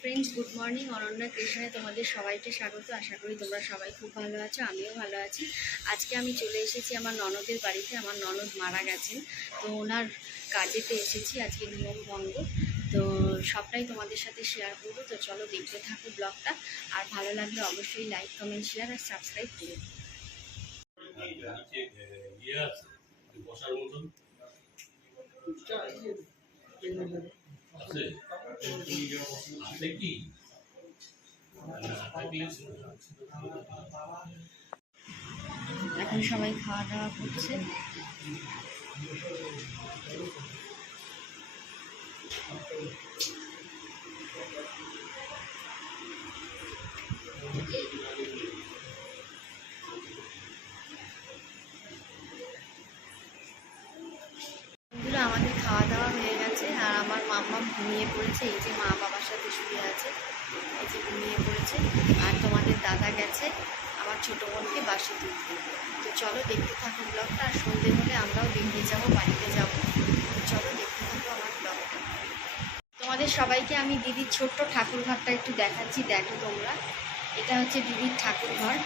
Friends good morning Ananya কৃষ্ণে তোমাদের সবাইকে স্বাগত। আশা করি তোমরা সবাই খুব ভালো আছো, আমিও ভালো আছি। আজকে আমি চলে এসেছি আমার ননদের বাড়িতে, আমার ননদ মারা গেছেন। তো ওনার কাজেতে এসেছি আজকে নিয়ম ভঙ্গ তো সবটাই তোমাদের সাথে শেয়ার করব। তো চলো দেখতে থাকো ব্লগটা। আর ভালো লাগলে অবশ্যই লাইক কমেন্ট শেয়ার আর সাবস্ক্রাইব করো। ইয়ে আছে? এখন সবাই খাওয়া দাওয়া করছে। আমাদের খাওয়া দাওয়া হয়ে গেছে আর আমার মাম্মা ঘুমিয়ে পড়েছে, এই যে মা বাবার সাথে শুয়ে আছে, এই যে ঘুমিয়ে পড়েছে। আর তোমাদের দাদা গেছে, আমার ছোটো বোনকে বাসে তুলতে। তো চলো দেখতে থাকো ব্লগটা, আর সন্ধে হলে আমরাও বেরিয়ে যাব, বাড়িতে যাব। চলো দেখতে থাকো আমার ব্লগটা। তোমাদের সবাইকে আমি দিদির ছোট্ট ঠাকুর ঘরটা একটু দেখাচ্ছি, দেখো তোমরা। এটা হচ্ছে দিদির ঠাকুর ঘর।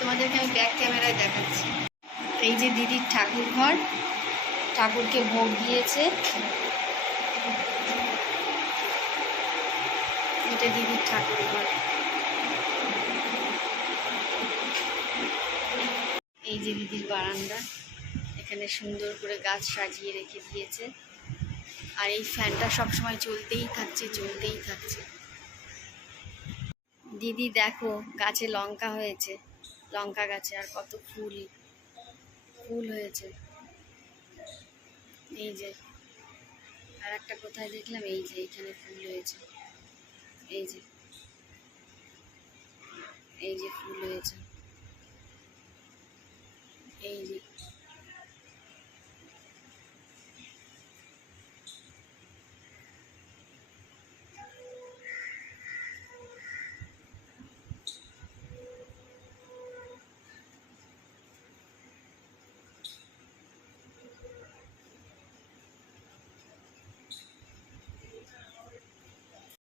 তোমাদেরকে আমি ব্যাক ক্যামেরায় দেখাচ্ছি। এই যে দিদির ঠাকুর ঘর, ঠাকুরকে ভোগ দিয়েছে। এটা দিদির ঠাকুর ঘর। এই যে দিদির বারান্দা, এখানে সুন্দর করে গাছ সাজিয়ে রেখে দিয়েছে। আর এই ফ্যানটা সবসময় চলতেই থাকছে চলতেই থাকছে। দিদি দেখো, গাছে লঙ্কা হয়েছে। লঙ্কা গাছে আর কত ফুল। ফুল হয়েছে। এই যে আর একটা কোথায় দেখলাম? এই যে, এখানে ফুল হয়েছে। এই যে এই যে ফুল হয়েছে। এই যে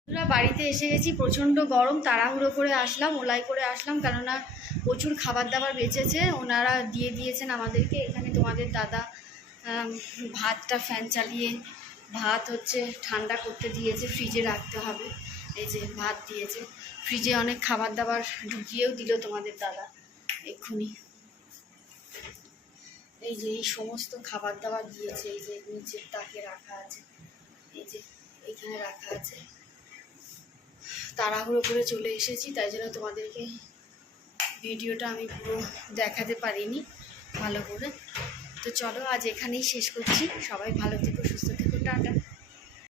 আমরা বাড়িতে এসে গেছি, প্রচণ্ড গরম, তাড়াহুড়ো করে আসলাম, ওলাই করে আসলাম, কেননা প্রচুর খাবার দাবার বেঁচেছে, ওনারা দিয়ে দিয়েছেন আমাদেরকে, এখানে তোমাদের দাদা ভাতটা ফ্যান চালিয়ে, ভাত হচ্ছে ঠান্ডা করতে দিয়েছে, ফ্রিজে রাখতে হবে, এই যে ভাত দিয়েছে, ফ্রিজে অনেক খাবার দাবার ঢুকিয়েও দিল তোমাদের দাদা, এক্ষুনি। এই যে এই সমস্ত খাবার দাবার দিয়েছে, এই যে নিচের তাকে রাখা আছে, এই যে এখানে রাখা আছে। তাড়াহুড়ো করে চলে এসেছি, তাই জন্য তোমাদেরকে ভিডিওটা আমি পুরো দেখাতে পারিনি ভালো করে। তো চলো আজ এখানেই শেষ করছি। সবাই ভালো থেকো, সুস্থ থেকো, টাটা।